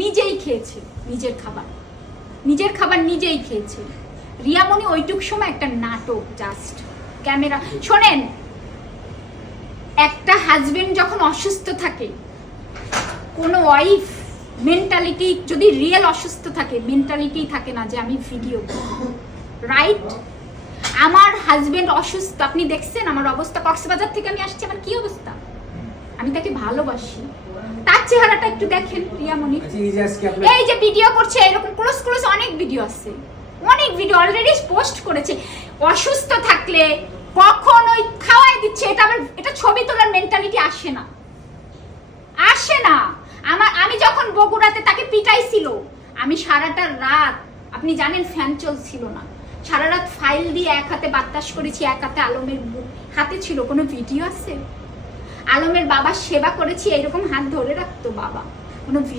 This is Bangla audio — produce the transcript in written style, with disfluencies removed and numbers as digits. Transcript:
নিজেই খেয়েছে নিজের খাবার নিজেই খেয়েছে। রিয়ামণি ওইটুক সময় একটা নাটক, জাস্ট ক্যামেরা। শোনেন, একটা হাজবেন্ড যখন অসুস্থ থাকে, কোনো ওয়াইফ মেন্টালিটি যদি রিয়েল অসুস্থ থাকে, মেন্টালিটি থাকে না যে আমি ভিডিও করব, রাইট? আমার হাজবেন্ড অসুস্থ, আপনি দেখছেন আমার অবস্থা, কক্সবাজার থেকে আমি আসছি, আমার কি অবস্থা, আমি তাকে ভালোবাসি। তার চেহারাটা একটু দেখেন রিয়ামণি, এই যে ভিডিও করছে, এরকম ক্লোজ অনেক ভিডিও আছে, অনেক ভিডিও অলরেডি পোস্ট করেছে। অসুস্থ থাকলে কখন ওই খাওয়াই দিচ্ছে, এটা ছবি তোলার মেন্টালিটি আসে না। আমি যখন বগুড়াতে তাকে পিটাইছিল, আমি সারাটা রাত, আপনি জানেন ফ্যান চলছিল না, সারা রাত ফাইল দিয়ে এক হাতে বাতাস করেছি, এক হাতে আলমের হাতে ছিল। কোনো ভিডিও আছে? আলমের বাবার সেবা করেছি, এরকম হাত ধরে রাখতো বাবা, কোনো ভিডিও